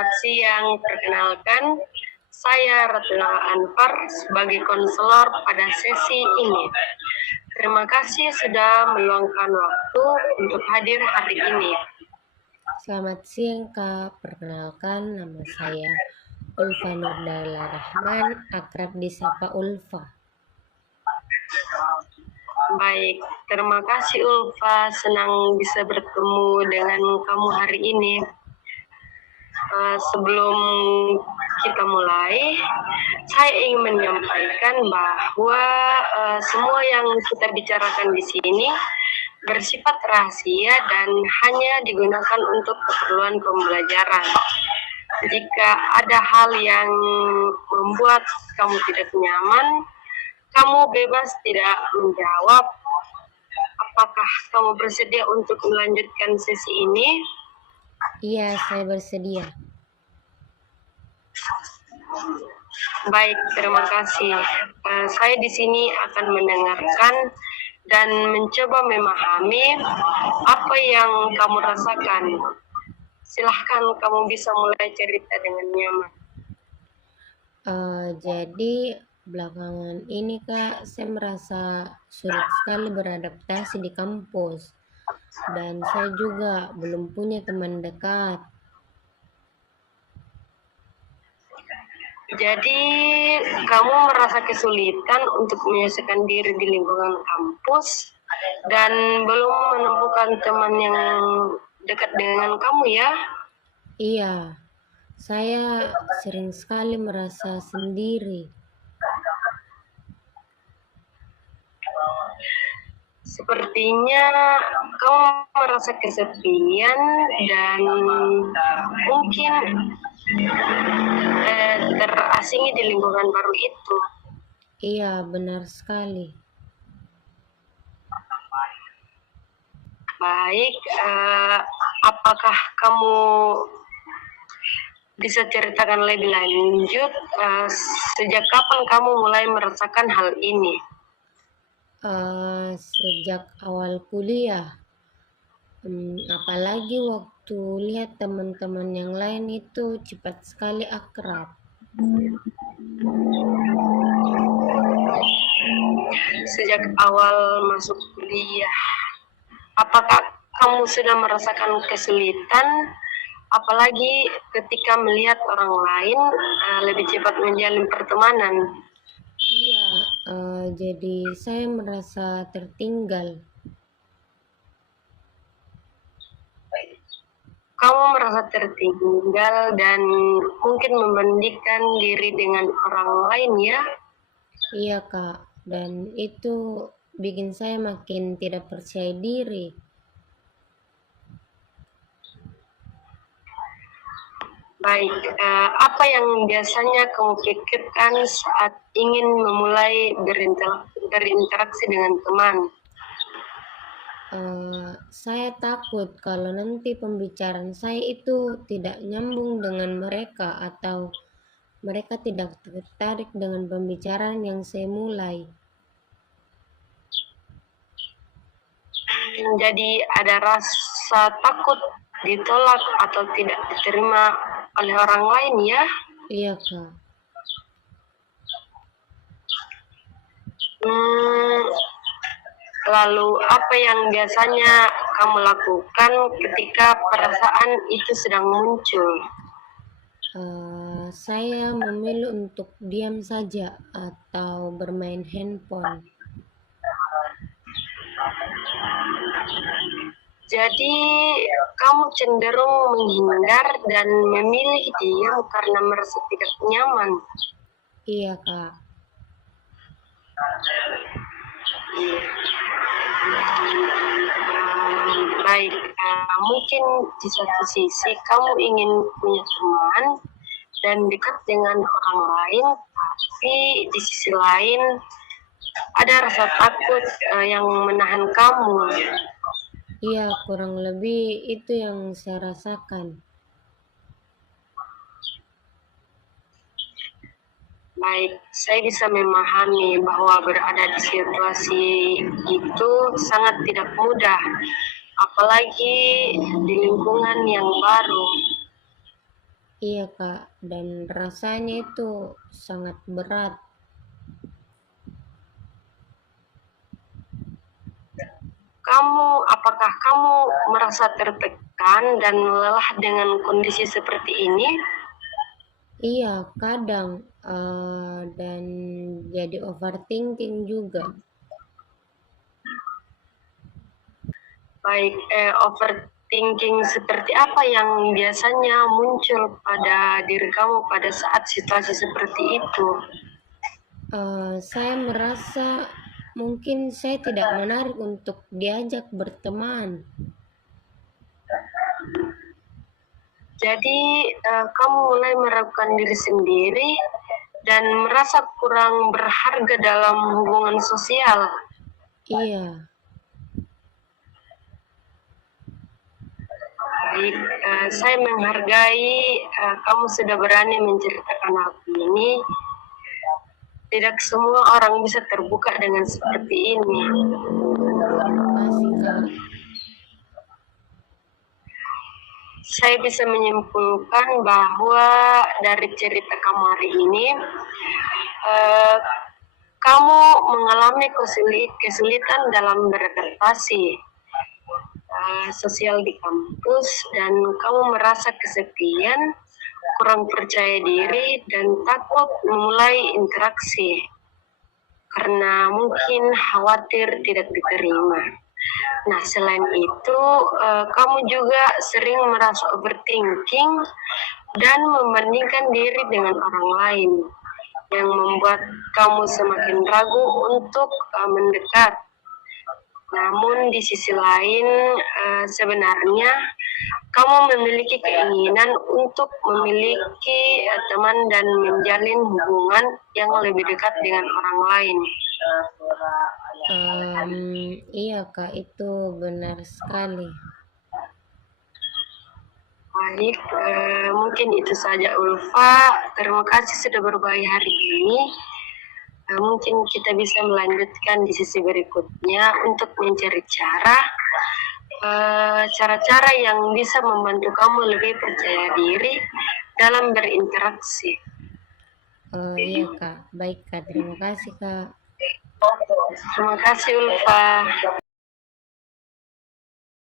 Selamat siang, perkenalkan saya Ratna Anfar sebagai konselor pada sesi ini. Terima kasih sudah meluangkan waktu untuk hadir hari ini. Selamat siang Kak, perkenalkan nama saya Ulfa Nurdaila Rahman, akrab disapa Ulfa. Baik, terima kasih Ulfa, senang bisa bertemu dengan kamu hari ini. Sebelum kita mulai, saya ingin menyampaikan bahwa semua yang kita bicarakan di sini bersifat rahasia dan hanya digunakan untuk keperluan pembelajaran. Jika ada hal yang membuat kamu tidak nyaman, kamu bebas tidak menjawab. Apakah kamu bersedia untuk melanjutkan sesi ini? Iya, saya bersedia. Baik, terima kasih. Saya di sini akan mendengarkan dan mencoba memahami apa yang kamu rasakan. Silahkan kamu bisa mulai cerita dengan nyaman. Jadi belakangan ini Kak, saya merasa sulit sekali beradaptasi di kampus. Dan saya juga belum punya teman dekat. Jadi, kamu merasa kesulitan untuk menyesuaikan diri di lingkungan kampus dan belum menemukan teman yang dekat dengan kamu ya? Iya, saya sering sekali merasa sendiri. Sepertinya kamu merasa kesepian dan mungkin terasingi di lingkungan baru itu. Iya, benar sekali. Baik, apakah kamu bisa ceritakan lebih lanjut sejak kapan kamu mulai merasakan hal ini? Sejak awal kuliah, apalagi waktu lihat teman-teman yang lain itu cepat sekali akrab. Sejak awal masuk kuliah, apakah kamu sudah merasakan kesulitan, apalagi ketika melihat orang lain lebih cepat menjalin pertemanan? Iya, jadi saya merasa tertinggal. Kamu merasa tertinggal dan mungkin membandingkan diri dengan orang lain ya? Iya Kak, dan itu bikin saya makin tidak percaya diri. Baik, apa yang biasanya kamu pikirkan saat ingin memulai berinteraksi dengan teman? Saya takut kalau nanti pembicaraan saya itu tidak nyambung dengan mereka atau mereka tidak tertarik dengan pembicaraan yang saya mulai. Jadi ada rasa takut ditolak atau tidak diterima oleh orang lain ya? Iya Kak. Lalu apa yang biasanya kamu lakukan ketika perasaan itu sedang muncul? Saya memilih untuk diam saja atau bermain handphone. Jadi kamu cenderung menghindar dan memilih diam karena merasa tidak nyaman. Iya Kak. Baik, mungkin di satu sisi kamu ingin punya teman dan dekat dengan orang lain, tapi di sisi lain ada rasa takut yang menahan kamu. Iya, kurang lebih itu yang saya rasakan. Baik, saya bisa memahami bahwa berada di situasi itu sangat tidak mudah, apalagi di lingkungan yang baru. Iya, Kak, dan rasanya itu sangat berat. Apakah kamu merasa tertekan dan lelah dengan kondisi seperti ini? Iya, kadang, dan jadi overthinking juga. Baik, overthinking seperti apa yang biasanya muncul pada diri kamu pada saat situasi seperti itu? Saya merasa mungkin saya tidak menarik untuk diajak berteman. Jadi, kamu mulai meragukan diri sendiri dan merasa kurang berharga dalam hubungan sosial. Iya, Baik, saya menghargai kamu sudah berani menceritakan hal ini. Tidak semua orang bisa terbuka dengan seperti ini. terima kasih, Kak. Saya bisa menyimpulkan bahwa dari cerita kamu hari ini, eh, kamu mengalami kesulitan dalam beradaptasi sosial di kampus dan kamu merasa kesepian, kurang percaya diri, dan takut memulai interaksi karena mungkin khawatir tidak diterima. Nah, selain itu, kamu juga sering merasa overthinking dan membandingkan diri dengan orang lain yang membuat kamu semakin ragu untuk mendekat. Namun di sisi lain, sebenarnya kamu memiliki keinginan untuk memiliki teman dan menjalin hubungan yang lebih dekat dengan orang lain. Iya, Kak, itu benar sekali. Baik, mungkin itu saja Ulfa. Terima kasih sudah berbagi hari ini. Mungkin kita bisa melanjutkan di sesi berikutnya untuk mencari cara-cara yang bisa membantu kamu lebih percaya diri dalam berinteraksi. Iya, Kak. Baik, Kak. Terima kasih, Kak. Terima kasih Ulfa.